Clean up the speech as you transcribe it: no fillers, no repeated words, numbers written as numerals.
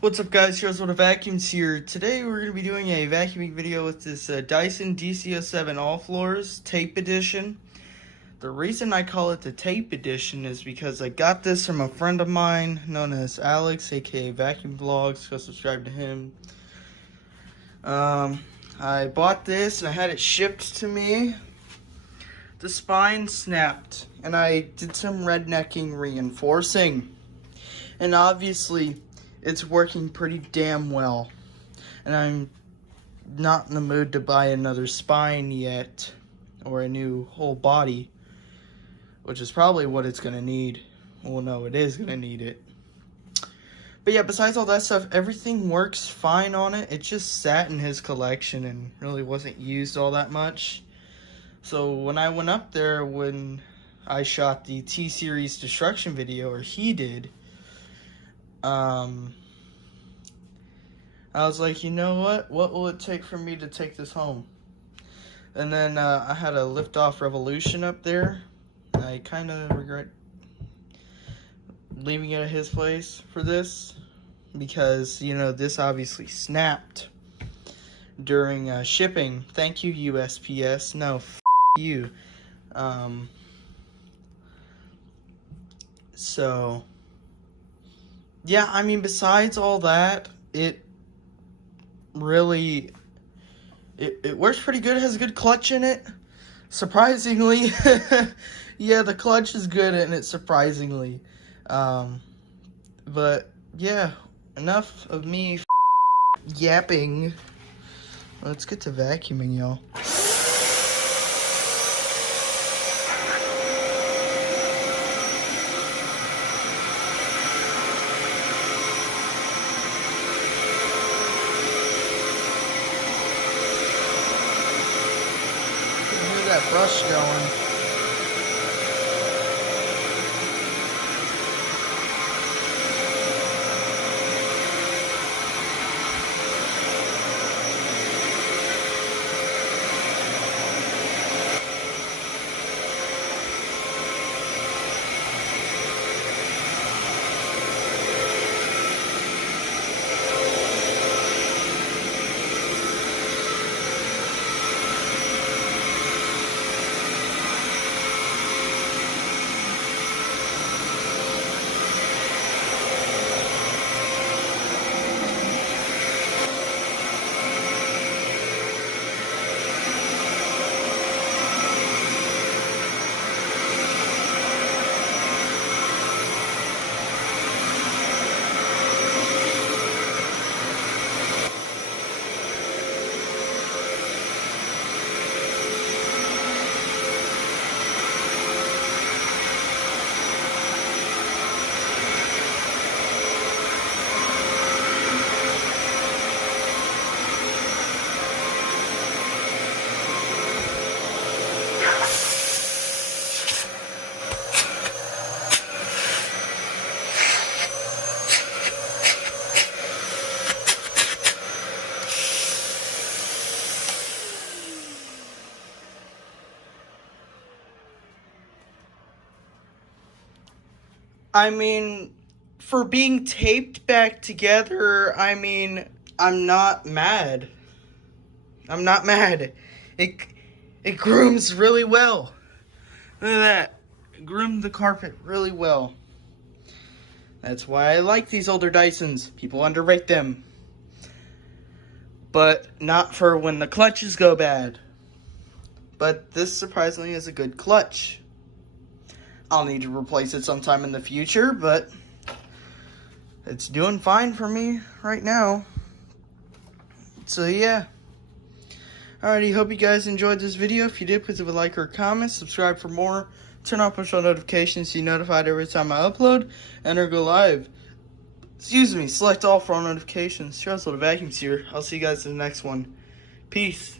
What's up guys, here's what a vacuum's here. Today we're going to be doing a vacuuming video with this Dyson DC07 All Floors Tape Edition. The reason I call it the Tape Edition is because I got this from a friend of mine known as Alex, aka Vacuum Vlogs. Go subscribe to him. I bought this and I had it shipped to me. The spine snapped and I did some rednecking reinforcing. And obviously it's working pretty damn well, and I'm not in the mood to buy another spine yet, or a new whole body, which is probably what it's gonna need. Well, no, it is gonna need it. But yeah, besides all that stuff, everything works fine on it. It just sat in his collection and really wasn't used all that much. So when I went up there, when I shot the T-Series destruction video, or he did, I was like, you know what will it take for me to take this home? And then I had a lift-off Revolution up there. I kind of regret leaving it at his place for this, because, you know, this obviously snapped during shipping. Thank you, USPS. No, f you. So yeah, I mean, besides all that, it really, it works pretty good. It has a good clutch in it, surprisingly. Yeah, the clutch is good in it, surprisingly. But yeah, enough of me yapping. Let's get to vacuuming, y'all. That brush going. I mean, for being taped back together, I mean, I'm not mad. I'm not mad. It grooms really well. Look at that. It groomed the carpet really well. That's why I like these older Dysons. People underrate them. But not for when the clutches go bad. But this surprisingly is a good clutch. I'll need to replace it sometime in the future, but it's doing fine for me right now. So yeah. Alrighty, hope you guys enjoyed this video. If you did, please leave a like or a comment. Subscribe for more. Turn on push notifications so you're notified every time I upload and or go live. Excuse me, select all for all notifications. Charles the Vacuum's here. I'll see you guys in the next one. Peace.